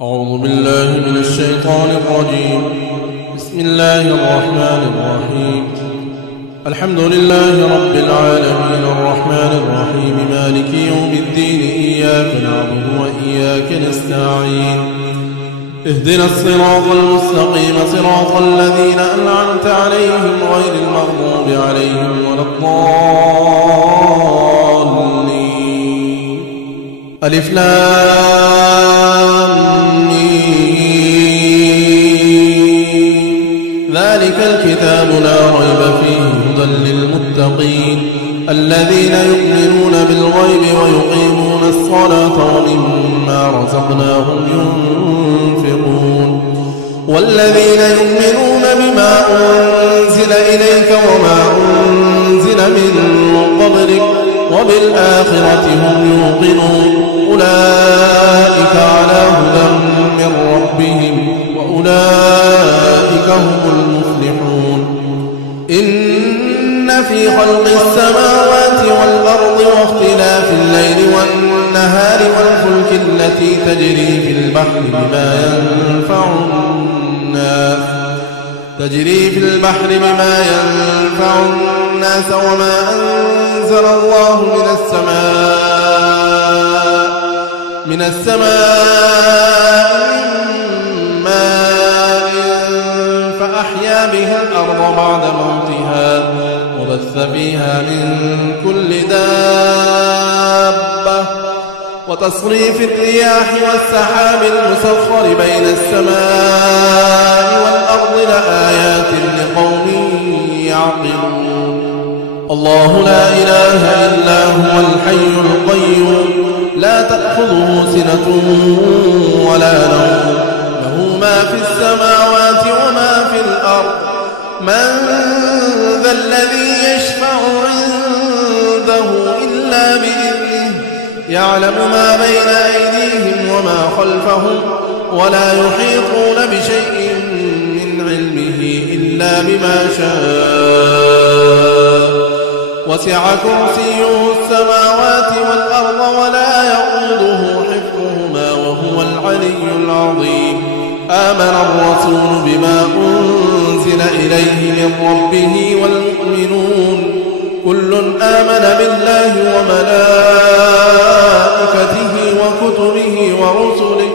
أعوذ بالله من الشيطان الرجيم. بسم الله الرحمن الرحيم. الحمد لله رب العالمين الرحمن الرحيم مالك يوم الدين إياك نعبد وإياك نستعين اهدنا الصراط المستقيم صراط الذين أنعمت عليهم غير المغضوب عليهم ولا الضالين. ألف لام ذلك الكتاب لا ريب فيه هدى للمتقين الذين يؤمنون بالغيب ويقيمون الصلاة ومما رزقناهم ينفقون والذين يؤمنون بما أنزل إليك وما أنزل من قبلك وبالآخرة هم يوقنون أولئك على هدى من ربهم وأولئك هم المفلحون. إن في خلق السماوات والأرض واختلاف الليل والنهار والفلك التي تجري في البحر بما ينفع الناس وما أنزل الله من السماء من ماء فأحيا به الأرض بعد موتها وبث فيها من كل دابة وتصريف الرياح والسحاب المسخر بين السماء والأرض لآيات لقوم يعقلون. الله لا إله إلا هو الحي القيوم لا تأخذه سنة ولا نوم له ما في السماوات وما في الأرض من ذا الذي يشفع عنده إلا بإذنه يعلم ما بين أيديهم وما خلفهم ولا يحيطون بشيء من علمه إلا بما شاء وسع كرسيه السماوات والأرض ولا يؤوده حفظهما وهو العلي العظيم. آمن الرسول بما أنزل إليه من ربه والمؤمنون كل آمن بالله وملائكته وكتبه ورسله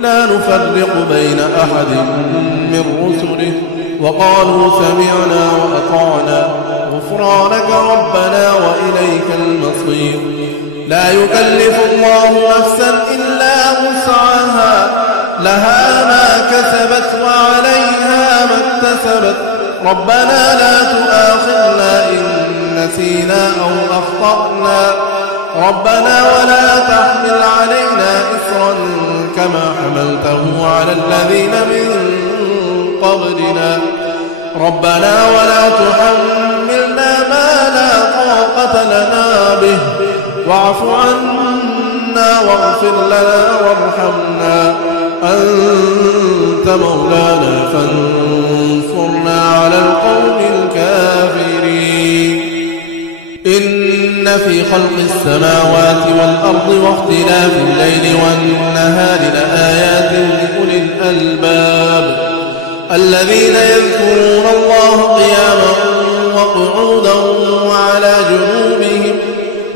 لا نفرق بين أحد من رسله وقالوا سمعنا وأطعنا غفرانك ربنا وإليك المصير. لا يكلف الله نفسا إلا وسعها لها ما كسبت وعليها ما اكتسبت ربنا لا تؤاخذنا إن نسينا أو أخطأنا ربنا ولا تحمل علينا إصرا كما حملته على الذين من قبلنا ربنا ولا تحملنا ما لا طاقة لنا به واعف عنا واغفر لنا وارحمنا أنت مولانا فانصرنا على القوم الكافرين. إن في خلق السماوات والأرض واختلاف الليل والنهار لآيات لأولي الألباب الذين يذكرون الله قياما وقعودا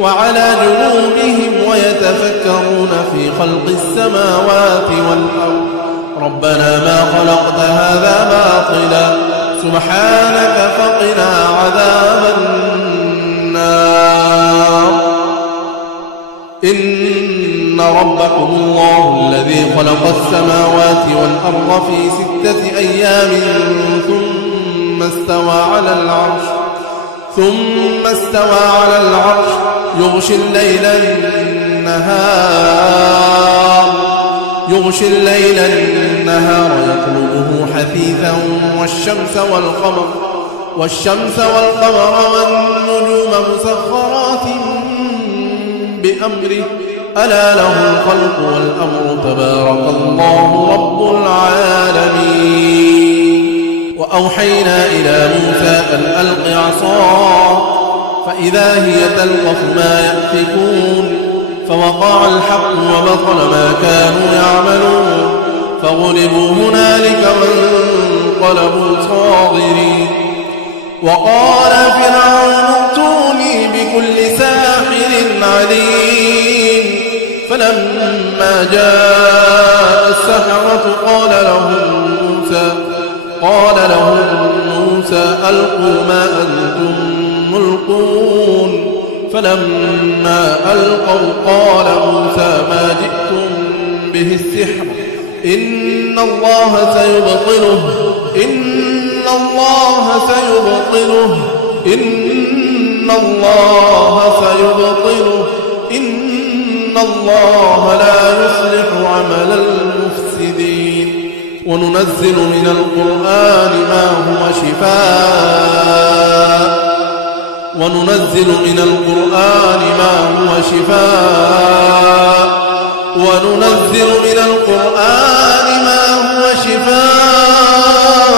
وعلى جنوبهم ويتفكرون في خلق السماوات والأرض ربنا ما خلقت هذا باطلا سبحانك فقنا عذاب النار. إن ربكم الله الذي خلق السماوات والأرض في 6 أيام ثم استوى على العرش يغشي الليل النهار يطلبه حثيثا والشمس والقمر والنجوم مسخرات بأمره ألا له الخلق والأمر تبارك الله رب العالمين. وأوحينا إلى موسى أن ألق عصاك فإذا هي تلقف ما يأفكون فوقع الحق وبطل ما كانوا يعملون فغلبوا هنالك وانقلبوا صاغرين. وقال فرعون ائتوني بكل ساحر عليم فلما جاء السحرة قال لهم موسى ألقوا ما أنتم ملقون فلما ألقوا قال موسى ما جئتم به السحر إن الله سيبطله إن الله سيبطله إن الله سيبطله إن الله لا يصلح عمل المفسدين. وننزل من القرآن ما هو شفاء وننزل من القرآن ما هو شفاء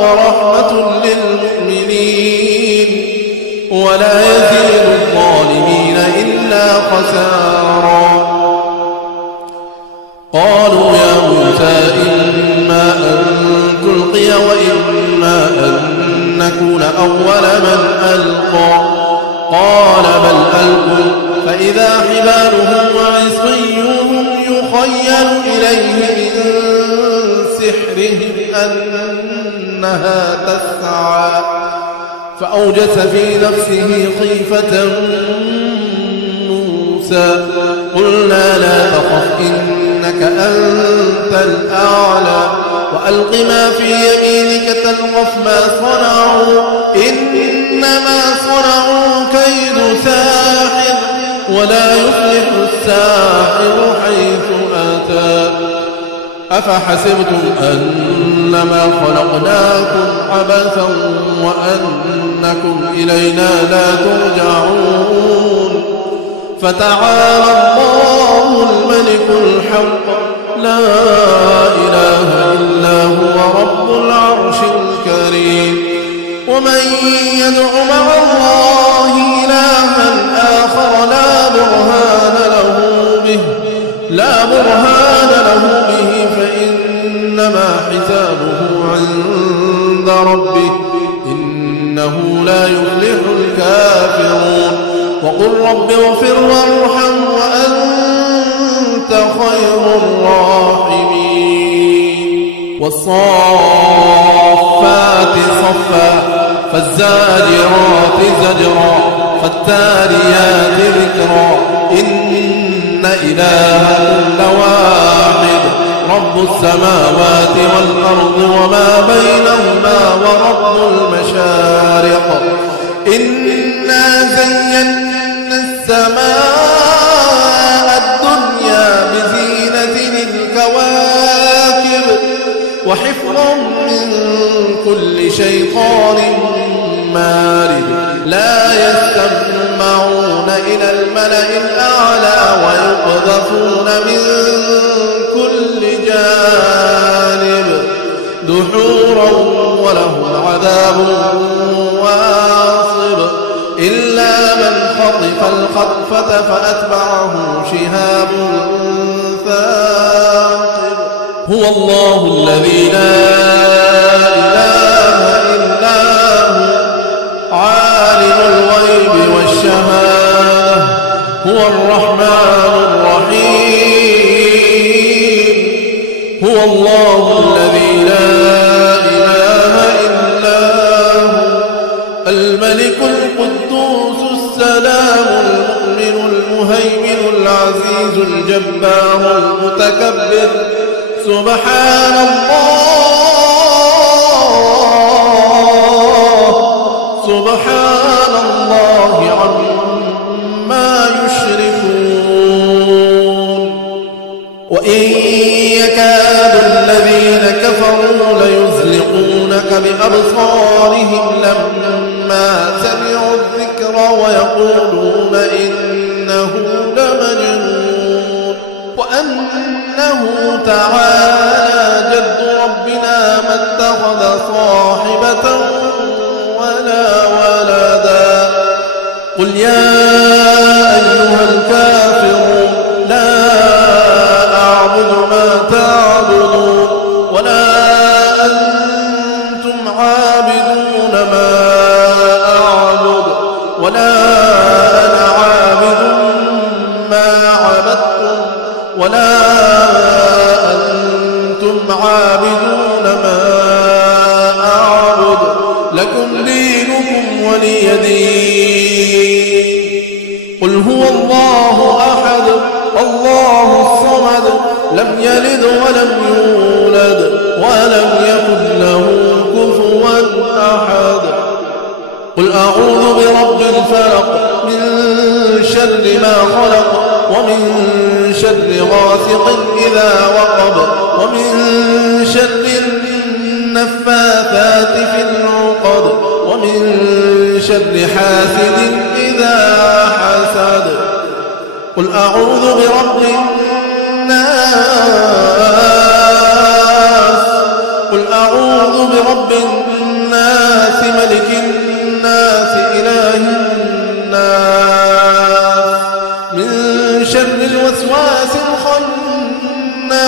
ورحمة للمؤمنين ولا يزيد الظالمين إلا خسارا. قالوا يا موسى إما أن تلقي وإما أن نكون أول من ألقى قال بل ألقوا فإذا حبالهم وعصيهم يخيل إليه من سحرهم أنها تسعى فأوجس في نفسه خيفة موسى قلنا لا تخف إنك أنت الأعلى وألق ما في يمينك تلقف ما صنعوا إنما صنعوا كيد ساحر ولا يفلح الساحر حيث أتى. أفحسبتم أنما خلقناكم عبثا وأنكم إلينا لا ترجعون فتعالى الله الملك الحق لا إله إلا هو رب العرش الكريم. ومن يدع مع الله إلها آخر لا برهان له به فإنما حسابه عند ربه إنه لا يفلح الكافرون. وقل رب اغفر وارحم وأنت خير الراحمين. والصافات صفا فالزاجرات زجرا فالتاليات ذكرا إن إلهكم لواحد رب السماوات والأرض وما بينهما ورب المشارق إنا زينا السماء الدنيا بزينة الكواكب وحفظا من كل شيطان مارد لا يستمعون إلى الملأ الأعلى ويقذفون من كل جانب دحورا ولهم عذاب واصب إلا من خطف الخطفة فأتبعه شهاب ثاقب. هو الله الذي لا إله إلا هو عالم الغيب والشهادة هو الرحمن الرحيم. هو الله الذي لا إله إلا هو الملك القدوس السلام المؤمن المهيمن العزيز الجبار المتكبر سبحان الله عما يشركون. وإن يكاد الذين كفروا ليزلقونك بأبصارهم لما سمعوا الذكر ويقولون إنه لمجنون وأنه تعالى جد ربنا ما اتخذ صاحبة ولا ولدا. قل يا أيها الكافرون عبدتم ولا أنتم عابدون ما أعبد لكم دينكم ولي دين. قل هو الله أحد الله الصمد لم يلد ولم يولد ولم يكن له كفوا أحد. قل أعوذ برب الفلق من شر ما خلق ومن شر غاسق إذا وقب ومن شر النفاثات في العقد ومن شر حاسد إذا حسد. قل أعوذ برب الناس قل أعوذ برب الناس ملك الناس إله الناس من شر الوسواس الخناس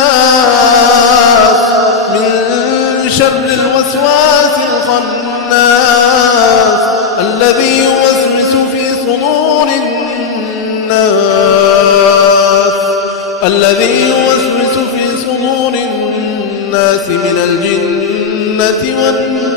من شر الوسواس الخناس الذي يوسوس في صدور الناس من الجنة والناس.